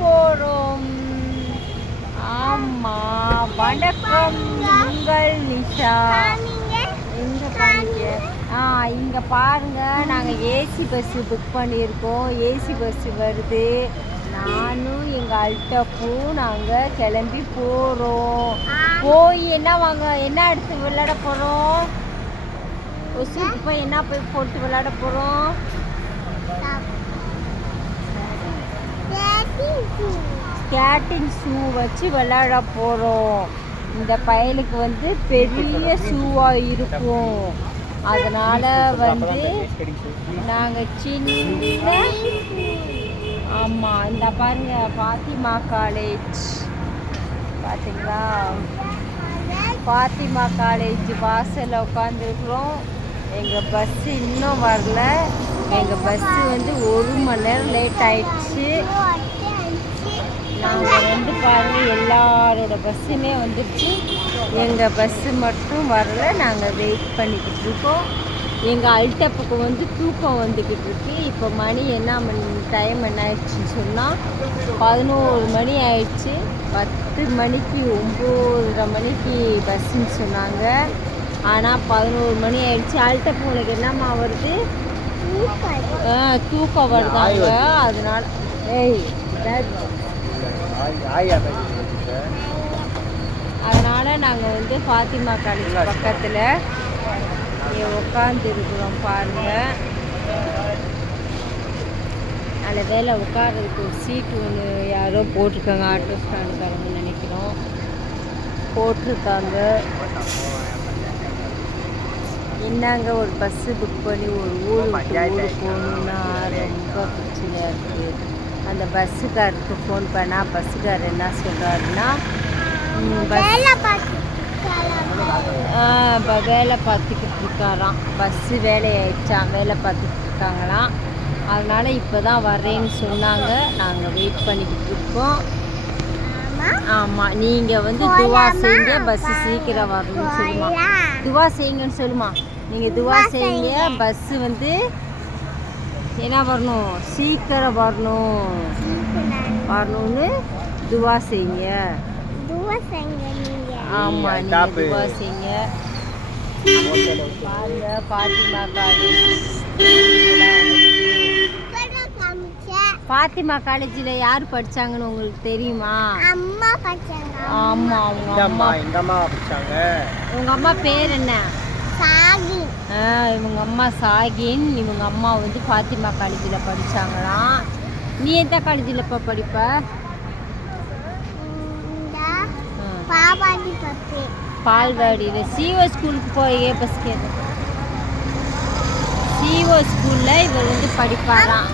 போறோம். ஆமா, வணக்கம். உங்கள் நிஷா. எங்க காணிக்க? இங்க பாருங்க, நாங்க ஏசி பஸ் புக் பண்ணியிருக்கோம். ஏசி பஸ் வருது. நானும் எங்க அல்டப்பு நாங்க கிளம்பி போறோம். போய் என்ன எடுத்து விளையாட போறோம்? ஒசூருக்கு போய் என்ன போட்டு விளையாட போறோம்? ஸ்கேட்டிங் ஷூ வச்சு விளையாட போகிறோம். இந்த பயலுக்கு வந்து பெரிய ஷூவாக இருக்கும். அதனால் வந்து நாங்கள் சின்ன ஆமாம், இந்த பாருங்க பாத்திமா காலேஜ் பார்த்தீங்களா? பாத்திமா காலேஜ் வாசலில் உட்காந்துருக்குறோம். எங்கள் பஸ்ஸு இன்னும் வரல. எங்கள் பஸ்ஸு வந்து 1 மணி நேரம் லேட் ஆயிடுச்சு. நாங்கள் வந்து பாருங்கள் எல்லாரோட பஸ்ஸுமே வந்துடுச்சு. எங்கள் பஸ்ஸு மட்டும் வரல. நாங்கள் வெயிட் பண்ணிக்கிட்டு இருக்கோம். எங்கள் அல்டப்புக்கு வந்து தூக்கம் வந்துக்கிட்டு இருக்கு. இப்போ மணி டைம் என்ன ஆயிடுச்சுன்னு சொன்னால் 11 மணி ஆயிடுச்சு. 10 மணிக்கு 9:30 மணிக்கு பஸ்ஸுன்னு சொன்னாங்க. ஆனால் 11 மணி ஆயிடுச்சு. அல்டப்பு உனக்கு என்னம்மா வருது? தூக்கம் வருதாங்க. அதனால அதனால் நாங்கள் வந்து பாத்திமா காலேஜ் பக்கத்தில் உட்காந்து இருக்கிறோம். பாருங்கள், அதில் வேலை உட்கார்றதுக்கு ஒரு சீட்டு ஒன்று யாரோ போட்டிருக்காங்க. ஆட்டோ ஸ்டாண்டுக்காரங்கன்னு நினைக்கிறோம், போட்டிருக்காங்க. என்னங்க ஒரு பஸ்ஸு புக் பண்ணி ஒரு ஊருக்கு போகணுன்னா ரொம்ப பிரச்சனையாக இருக்குது. அந்த பஸ்ஸுக்காரருக்கு ஃபோன் பண்ணால் பஸ்ஸுக்காரர் என்ன சொல்கிறாருன்னா, வேலை பார்த்துக்கிட்டு இருக்காராம். பஸ்ஸு வேலையாயிடுச்சான், வேலை பார்த்துக்கிட்டு இருக்காங்களாம். அதனால் இப்போ தான் வர்றேன்னு சொன்னாங்க. நாங்கள் வெயிட் பண்ணிக்கிட்டு இருக்கோம். ஆமாம், நீங்கள் வந்து துவா செய்யுங்க, பஸ்ஸு சீக்கிரம் வரணும்னு சொல்லுமா. துவா செய்யுங்கன்னு சொல்லுமா. நீங்கள் துவா செய்யுங்க, பஸ்ஸு வந்து என்ன வரணும், சீக்கிரம் வரணும்னு துவா செய்யுங்க. ஆமாம், நீங்கள் துவா செய்யுங்க. பாருங்க, பாத்திமா காலேஜ். பாத்திமா காலேஜில் யார் படித்தாங்கன்னு உங்களுக்கு தெரியுமா? ஆமாம், அவங்க அம்மா படித்தாங்க. உங்கள் அம்மா பேர் என்ன? இவங்க அம்மா சாகின். இவங்க அம்மா வந்து பாத்திமா காலேஜில் படித்தாங்களாம். நீ எந்த காலேஜில் இப்போ படிப்ப? பால்வாடியில் சிஓ ஸ்கூலுக்கு போய் பஸ் கேட்டு சிஓ ஸ்கூலில் இவர் வந்து படிப்பாராம்.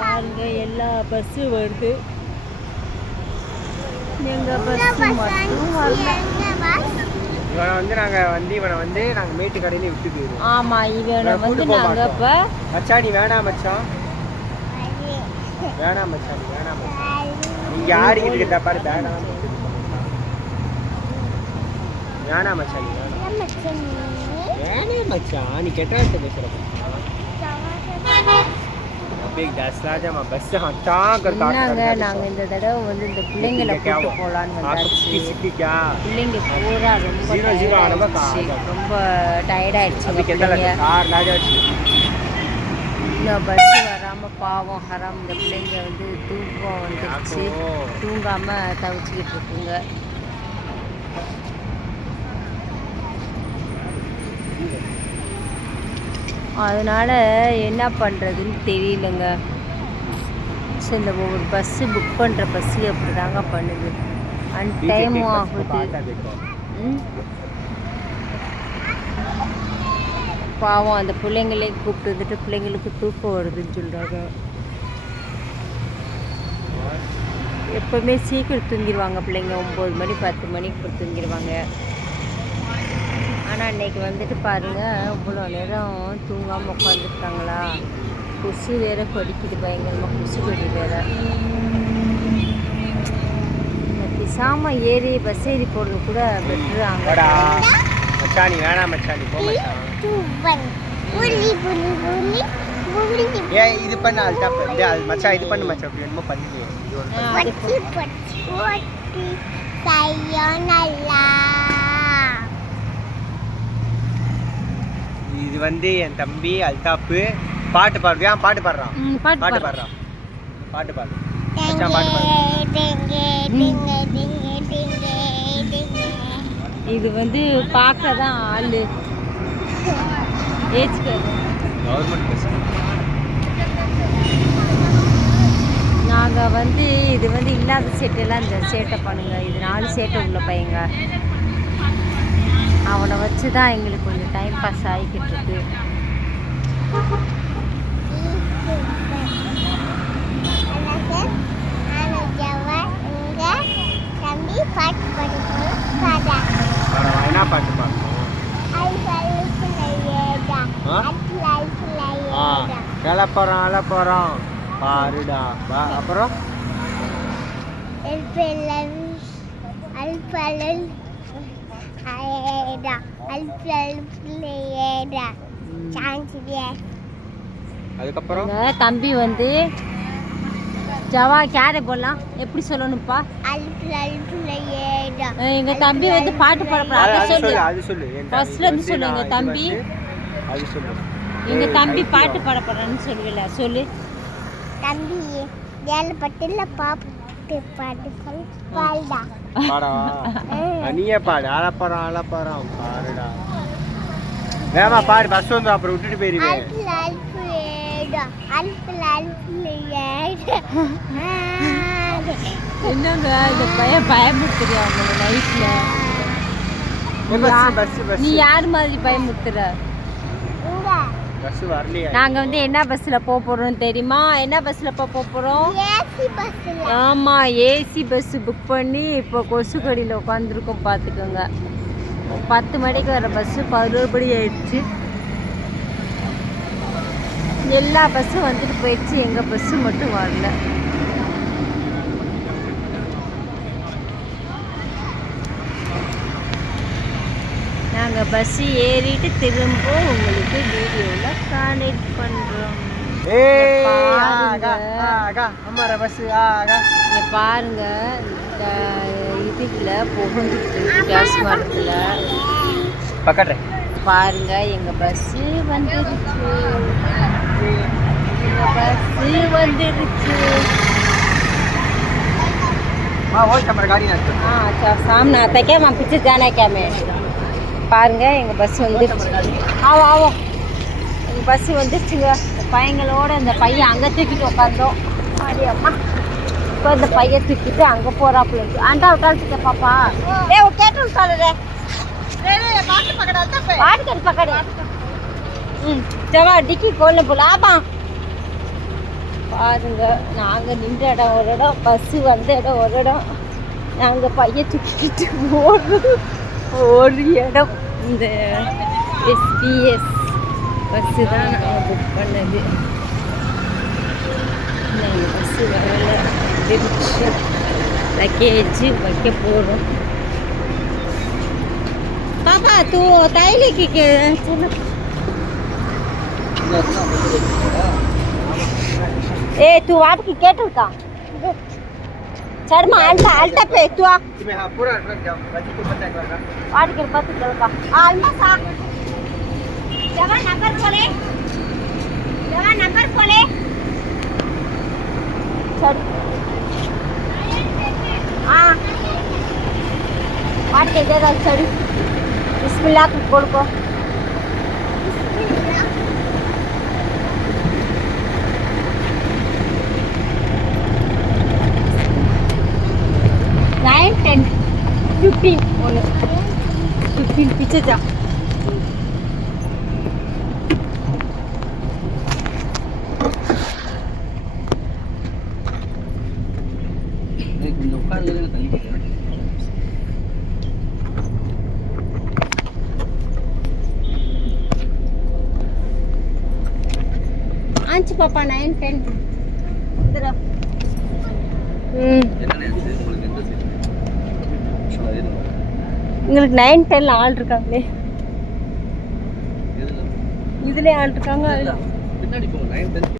பாருங்க, எல்லா பஸ்ஸும் வருது. எங்கள் பஸ்ஸு மட்டும் வரல. இவனை வந்து நாங்கள் மேட்டு கடையில விட்டு போயிடுவோம். ஆமாம், இவனை வந்து நாங்கள் இப்போ மச்சான் நீ வேணாம் மச்சான், வேணாம் மச்சான், நீ வேணாம் மச்சான், நீங்கள் ஆடிக்கிட்டு இருக்கா பாரு, வேணாம் வேணாம் மச்சான், நீ வேணாம் மச்சான், நீ கெட்ட வார்த்தை பேசுகிற நாங்கள் இந்த தடவை வந்து இந்த பிள்ளைங்களை கூட்டு போகலான்னு வந்தாச்சு. பிள்ளைங்க பூரா ரொம்ப டயர்டாயிடுச்சு. இன்னும் பஸ்ஸு வராமல் பாவம் ஹராம் இந்த பிள்ளைங்க வந்து தூக்கம் வந்துடுச்சு. தூங்காமல் தவிச்சுக்கிட்டு இருக்குங்க. அதனால் என்ன பண்ணுறதுன்னு தெரியலங்க. சரி, இந்த ஒவ்வொரு பஸ்ஸு புக் பண்ணுற பஸ்ஸு அப்படி தாங்க பண்ணுது. டைமும் ஆகுது. பாவம் அந்த பிள்ளைங்களே கூப்பிட்டு வந்துட்டு பிள்ளைங்களுக்கு தூக்கம் வருதுன்னு சொல்கிறாங்க. எப்போவுமே சீக்கிரம் தூங்கிடுவாங்க பிள்ளைங்க. 9 மணி 10 மணிக்கு தூங்கிடுவாங்க. ஆனால் அன்றைக்கி வந்துட்டு பாருங்கள், இவ்வளோ நேரம் தூங்காமல் உட்காந்துருக்காங்களா. கொசு வேறு கடிக்குது, பயங்கரமாக கொசு கடி வேறு. பிசாமல் ஏறி பஸ் ஏறி போகிறது கூட வெட்டுறாங்க. ஏய் இது பண்ண அல்டாப் இந்த மச்சான் இது பண்ணு மச்சான் அப்படி என்னமோ பண்ணியே இது ஒரு இது வந்து என் தம்பி அல்தாப் பாட்டு பாடுறியா பாட்டு பாடுறான் பாட்டு பாடுறான் பாட்டு பாடு மச்சான் பாட்டு பாடு இது வந்து பார்க்க தான் ஆளு ஏஜ் கவர்மெண்ட் பஸ் நாங்கள் வந்து இது வந்து இல்லாத சேட்டெல்லாம் இந்த சேட்டை பண்ணுங்க இது 4 சேட்டை உள்ள பையங்க அவனை வச்சு தான் எங்களுக்கு கொஞ்சம் டைம் பாஸ் ஆகிக்கிட்டு இருக்கு என்ன பாட்டு பாடணும் போறோம் பாருடா அப்புறம் அதுக்கப்புறம் தம்பி வந்து ஜவா கேரை போடலாம் எப்படி சொல்லணும்ப்பா எங்க தம்பி வந்து பாட்டு பாட சொல்லு ஃபர்ஸ்ட்ல இருந்து சொல்லு எங்க தம்பி அது சொல்லு எங்க தம்பி பாட்டு பாட போறான்னு சொல்லுவில சொல்லு தம்பி ஏழு பட்டில பாட்டு பாட்டு பாடுடா பாடவா நீயே பாடு அழப்பறோம் பாருடா வேமா பாடு பஸ் வந்து அப்புறம் விட்டுட்டு போயிருவேன் என்னங்க இந்த பையன் பயமுறுத்துறியா அவங்களோட லைஃப்ல நீ யார் மாதிரி பயமுறுத்துற பஸ் வரலையா நாங்க வந்து என்ன பஸ்ல போறோம் தெரியுமா என்ன பஸ்ல போறோம் ஆமா ஏசி பஸ் புக் பண்ணி இப்போ கொசுக்கடியில் உட்காந்துருக்கோம் பார்த்துக்கோங்க 10 மணிக்கு வர பஸ் 11 மணி ஆயிடுச்சு எல்லா பஸ்ஸும் வந்துட்டு போயிடுச்சு எங்க பஸ்ஸு மட்டும் வரல நாங்கள் பஸ்ஸு ஏறிட்டு திரும்ப உங்களுக்கு வீடியோவில் கனெக்ட் பண்ணுறோம் பாருங்க இந்த இதுல புகுந்துட்டு கேஸ் மரத்தில் பாருங்க எங்க பஸ்ஸு வந்துருச்சு सामने आता क्या वहाँ पीछे जाना है क्या मैं பாருங்க எங்கள் பஸ் வந்துருச்சு ஆவோம் எங்கள் பஸ்ஸு வந்துருச்சுங்க இந்த பையங்களோட இந்த பையன் அங்கே தூக்கிட்டு உட்காந்தோம் அம்மா இப்போ இந்த பையன் தூக்கிட்டு அங்கே போகிறாப்புல இருக்கு ஆண்டா விட்டாச்சு பாப்பா கேட்டு விட்டாலே பாட்டு கட்டு பக்கடே ஜவா டிக்கி கோல்ல போல ஆமா பாருங்க நாங்கள் நின்ற இடம் ஒரு இடம் பஸ்ஸு வந்த இடம் ஒரு இடம் நாங்கள் பையன் தூக்கிட்டு ஒரு இடம் இந்த எஸ்பிஎஸ் பஸ்ஸு தான் நாங்கள் புக் பண்ணது நாங்கள் பஸ்ஸு வரலை திருச்சி லக்கேஜ் வைக்க போகிறோம் பாப்பா தூ தைலிக்கு ए तू वाट की केटल का शर्मा आल्टा पे तू आ पूरा ट्रक जाओ बाजी को पता है का वाट के पता चल का आल्मा सा जवा नंबर बोले चल हां वाट के दे दल चढ़ी बिस्मिल्लाह तू बोल को 9, 10, 15 on 15 पीछे जा आंच पापा 9, 10 इधर உங்களுக்கு 9, 10 ஆள் இருக்காங்களே இதுல ஆள் இருக்காங்க பின்னாடி போ லைன்